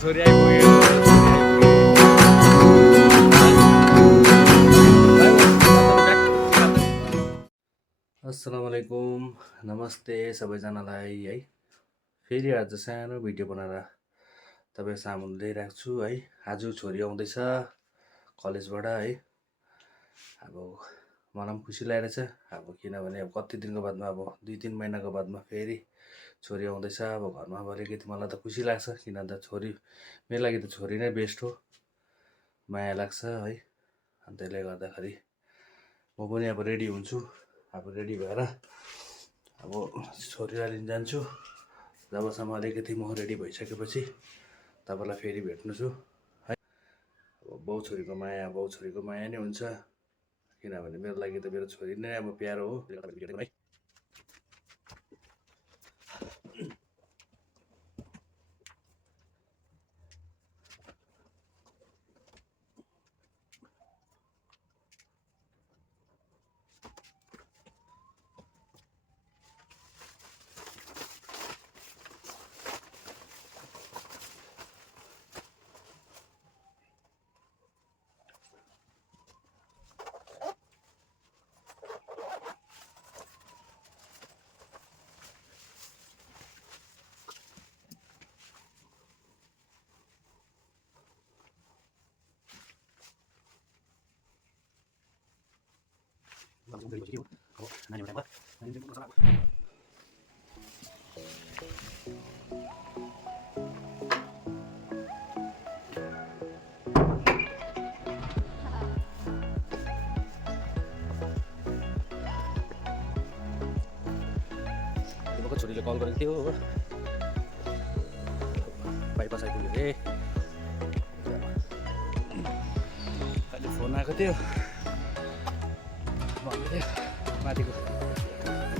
छोरी आइपुग्यो। अस्सलामुअलैकुम, नमस्ते सबैजनालाई है। फेरि आज सानो भिडियो बनाएर तपाईँ सामुन्ने ल्याइरहेको छु है। आज छोरी आउँदैछ कलेजबाट है। अब मलाई पनि खुसी लागेको छ अब, किनभने अब कति दिनको बादमा, अब 2-3 महिनाको बादमा फेरि छोरी आउँदैछ। अब घरमा अब अलिकति मलाई त खुसी लाग्छ, किन त छोरी मेरो लागि त छोरी नै बेस्ट हो, माया लाग्छ है। अनि त्यसले गर्दाखेरि म पनि अब रेडी हुन्छु। अब रेडी भएर अब छोरीलाई लिन जान्छु। जबसम्म अलिकति म रेडी भइसकेपछि तपाईँलाई फेरि भेट्नु छु है। अब बाउ छोरीको माया नै हुन्छ, किनभने मेरो लागि त मेरो छोरी नै अब प्यारो हो है। छोरीले कल गरेको थियो हो, बाइपास आइपुग्यो अरे। अहिले फोन आएको थियो, भन्दै थियो माथिको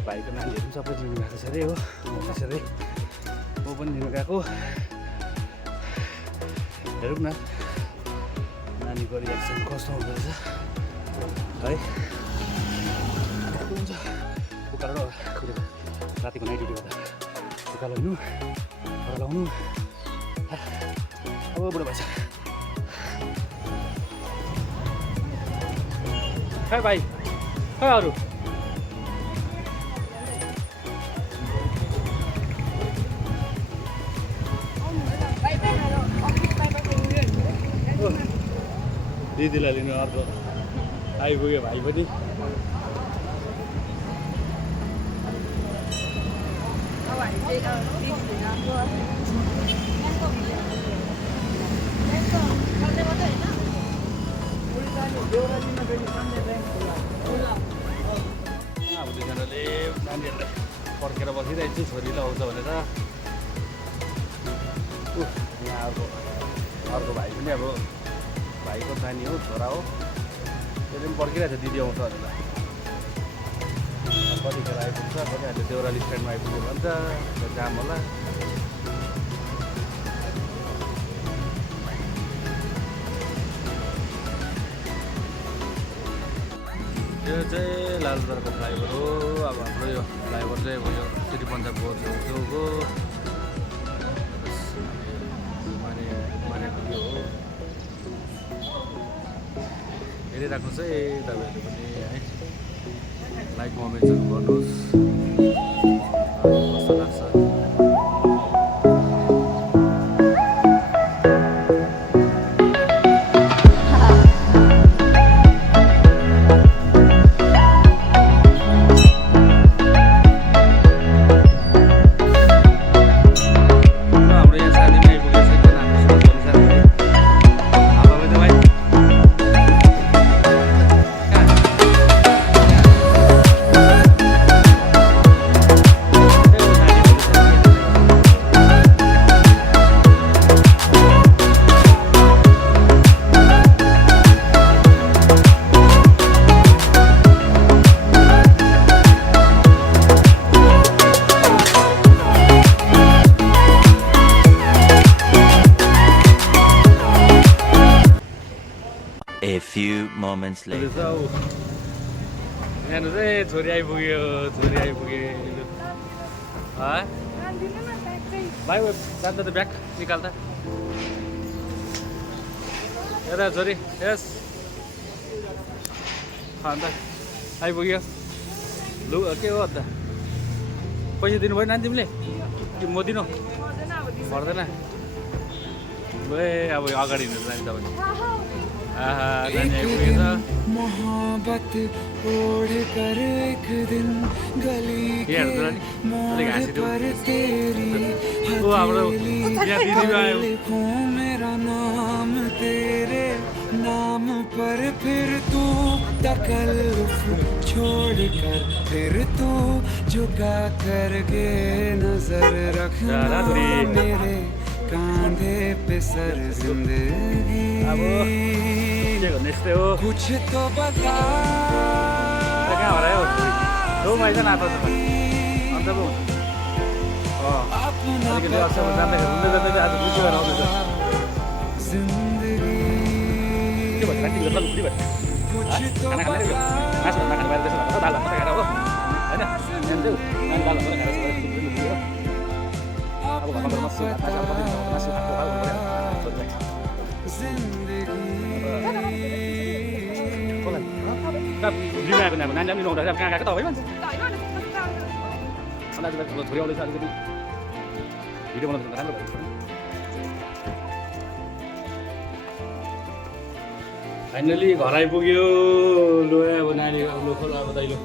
भाइको नानीहरू पनि सबै लिनु गएको छ अरे हो। त्यसरी म पनि लिनु गएको। हेरौँ न नानीको रियाक्सन कस्तो हुँदो रहेछ है। हुन्छ उकालो खुलेको रातिको नाइट ड्युटी गर्दा उकालो हिँड्नु लाउनु अब बुढो भएछ। खै भाइ खै अरू दिदीलाई लिनु अर्को आइपुग्यो भाइ पनि। अब दुईजनाले नानीहरूलाई पर्खेर बसिरहेको छु, छोरीलाई आउँछ भनेर। यहाँ अर्को भाइ पनि अब भाइको नानी हो, छोरा हो, त्यसले पनि पर्खिरहेको छ दिदी आउँछ भनेर। कतिखेर आइपुग्छ, कति अहिले देउराली स्ट्यान्डमा आइपुग्यो भन्छ, जाम होला। यो चाहिँ लालबजारको फ्लाइओभर हो। अब हाम्रो यो फ्लाइओभर चाहिँ अब यो सिटी पन्जाबको छेउछेउको मानेको यो हो। हेरिराख्नुहोस् है तपाईँहरूले पनि है, लाइक कमेन्ट्सहरू गर्नुहोस् कस्तो लाग्छ। A few moments later. छोरी आइपुग्यो भाइ जान्छ त ब्याग निकाल्दा। यता छोरी यस अन्त आइपुग्यो लु के हो अन्त पैसा दिनु भयो नानी तिमीले कि म दिनु पर्दैन ए अब अगाडि हिँड्नु नानी तपाईँ आहा नानी आइपुगेछ मोहब्बत ओढ़ कर एक दिन गली के हेर्नु त नानी अलिक हाँसिदेऊ तेरी ओ हाम्रो यहाँ दिदी आयो लिखूं मेरा नाम तेरे नाम पर फिर तू तकल्लुफ छोड़ कर फिर तू झुका करके नजर रखना मेरे कांधे पे सर जिंदगी के गर्नु यस्तै हो कुछ तो बता कहाँ हरायो हो माइज न आएको अन्त पो अलिकति अक्षर जान्दाखेरि हुँदै जाँदै आज बुझ्यो भएर आउँदैछ के भन्छ तिमीले त लुक्री भयो खाना खाँदै गयो मासु भन्दा खानु बाहिर त्यसो दाल भात खाएर हो होइन जान्छौ दाल भात खाएर लुक्री हो अब घरमा गएर मासु मासु खाएको खानु पऱ्यो बिमाएको नानीको नानी पनि नहुँदाखेरि अब कहाँ गएको त है भन्छ अन्त आज छोरी आउँदैछ अलिकति भिडियो बनाउँदा राम्रो भयो फाइनली घर आइपुग्यो लु अब नानी अब लु खोला अब दैलो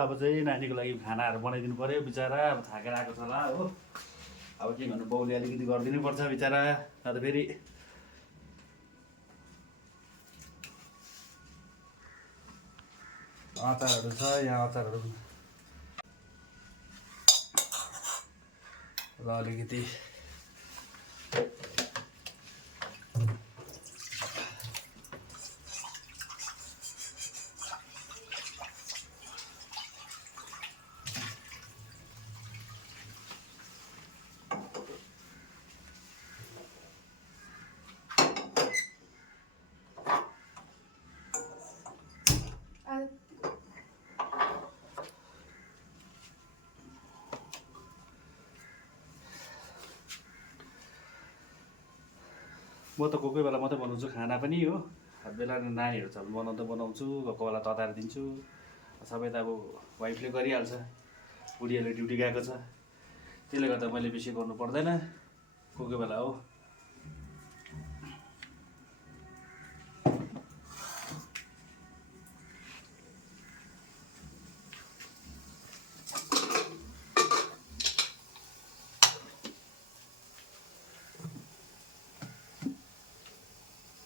अब चाहिँ नानीको लागि खानाहरू बनाइदिनु पऱ्यो बिचरा अब थाकेर आएको छ होला हो अब के भन्नु बाउले अलिकति गरिदिनु पर्छ बिचरा अन्त फेरि अचारहरू छ यहाँ अचारहरू र अलिकति म त कोही कोही बेला मात्रै बनाउँछु खाना पनि हो बेला नानीहरू छ भने बनाउँदा बनाउँछु कोही बेला तताएर दिन्छु सबै त अब वाइफले गरिहाल्छ बुढीहरूले ड्युटी गएको छ त्यसले गर्दा मैले बेसी गर्नु पर्दैन कोही कोही बेला हो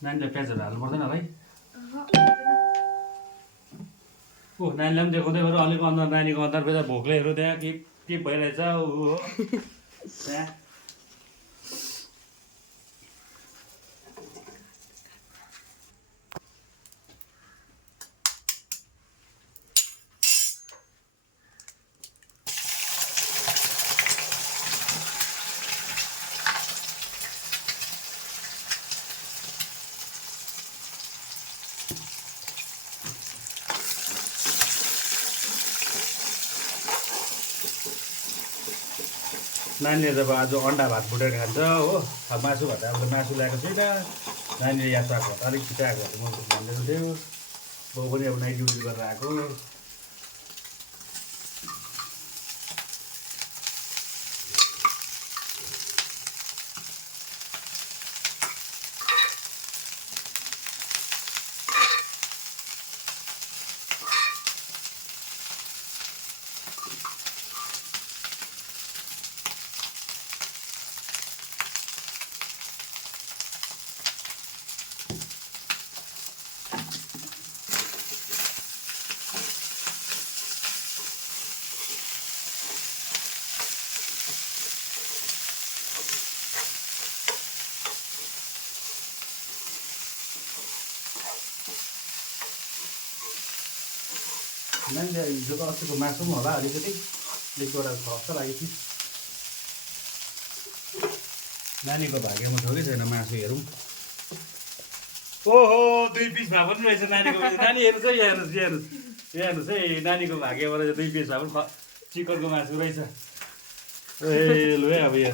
नानीलाई प्याजहरू हाल्नु पर्दैन होला है ओ नानीलाई पनि देखाउँदै गएर अलिक अनुहार नानीको अनुहार फेरि भोक्लेहरू त्यहाँ के भइरहेछ ऊ हो त्यहाँ नानीले जब आज अन्डा भात फुटेर खान्छ हो अब मासु भात अब मासु ल्याएको छुइनँ नानीले यहाँ साग भात अलिक छिटाएको म भनिदिएको थियो बाउ पनि अब नाइट ड्युटी गरेर आएको नानीले हिजोको अस्तिको मासु पनि होला अलिकति एक दुईवटा छ जस्तो लाग्यो कि नानीको भाग्यमा छ कि छैन मासु हेरौँ ओहो 2 पिस भए पनि रहेछ नानीको। नानी हेर्नुहोस् है, यहाँ हेर्नुहोस् है, नानीको भाग्यबाट 2 पिस भए पनि चिकनको मासु रहेछ। ए लु है अब यो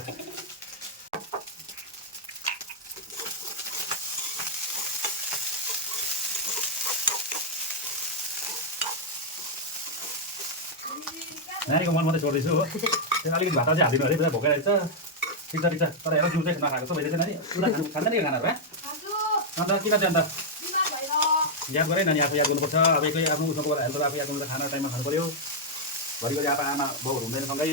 नानीको मन मात्रै छोड्दैछु हो। त्यो अलिकति भात चाहिँ हालिदिनु अरे, पुरा भोकाइरहेछ। ठिक छ तर हेर जिउ चाहिँ नखाएको जस्तो भइरहेछ नानी। पुरा खान्छ नि यो खानाहरू है। अन्त किन चाहिँ अन्त याद गरेँ नानी, आफू याद गर्नुपर्छ। अब एक्लै आफ्नो उसमा गएर हेल्थ आफू याद गर्नु, खाना टाइममा खानु पऱ्यो। घरिघरि आप्पा आमा बाउहरू हुँदैन सँगै।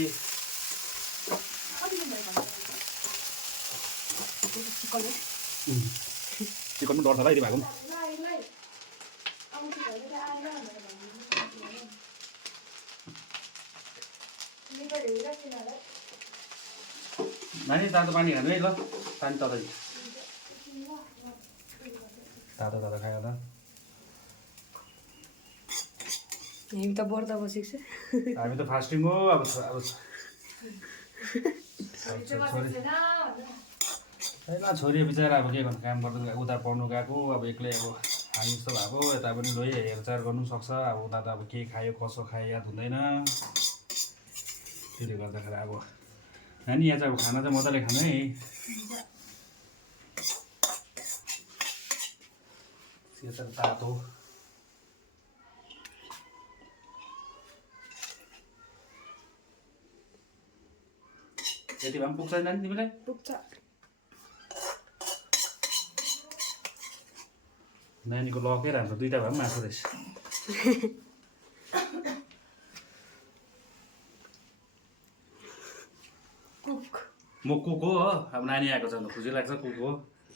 चिकन पनि डढ्छ होला यति भएको पनि। नानी तातो पानी खानु है ल, पानी तातो तातो तातो खायो त। हामी त व्रत बसेको छ। हामी त फास्टिङ हो। अब छैन छोरी बिचरा अब के गर्नु, काम गर्नु उता पढ्नु गएको, अब एक्लै अब हामी जस्तो भएको। यता पनि लै हेरचाह गर्नु सक्छ। अब उता त अब के खायो कसो खायो याद हुँदैन। त्यसले गर्दाखेरि अब नानी यहाँ चाहिँ अब खाना चाहिँ मजाले खानु है। शीतल तातो यति भए पनि पुग्छ नानी तिमीलाई? पुग्छ। नानीको लकै राम्रो, 2टा भए पनि मासु रहेछ। म कुक हो। अब नानी आएको छ भने खुसी लाग्छ, कुक हो।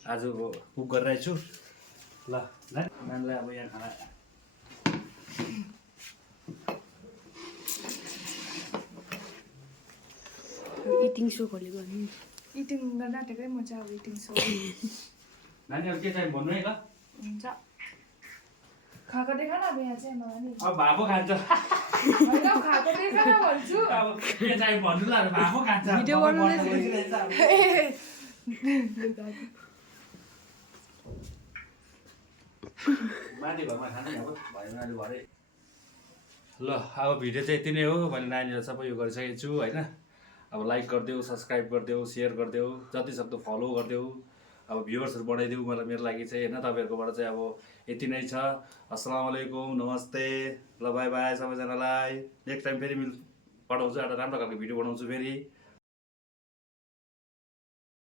आज कुक गरिरहेको छु। ल नानीलाई अब यहाँ खाना इटिङ सो खोलेको हामी। इटिङ गर्न आँटेकै म चाहिँ अब इटिङ सो नानीहरू के चाहियो भन्नु है ल। हुन्छ। खाएको देखा न अब यहाँ चाहिँ मलाई नि। अब भापो खान्छ। होइन खाएको देखा न भन्छु। अब के चाहियो भन्नु ल, भापो खान्छ। भिडियो बनाउनु माथि घरमा खानु अब भयो नानी भरे। ल अब भिडियो चाहिँ यति नै हो। मैले नानीहरू सबै यो गरिसकेको छु होइन। अब लाइक गरिदेऊ, सब्सक्राइब गरिदेऊ, सेयर गरिदेऊ, जति सक्दो फलो गरिदेऊ। अब भ्युवर्सहरू बढाइदेऊ मलाई, मेरो लागि चाहिँ होइन। तपाईँहरूकोबाट चाहिँ अब यति नै छ। अस्सलाम वालेकुम, नमस्ते, ल बाई बाई सबैजनालाई। नेक्स्ट टाइम फेरि पठाउँछु, एउटा राम्रो खालको भिडियो बनाउँछु फेरि।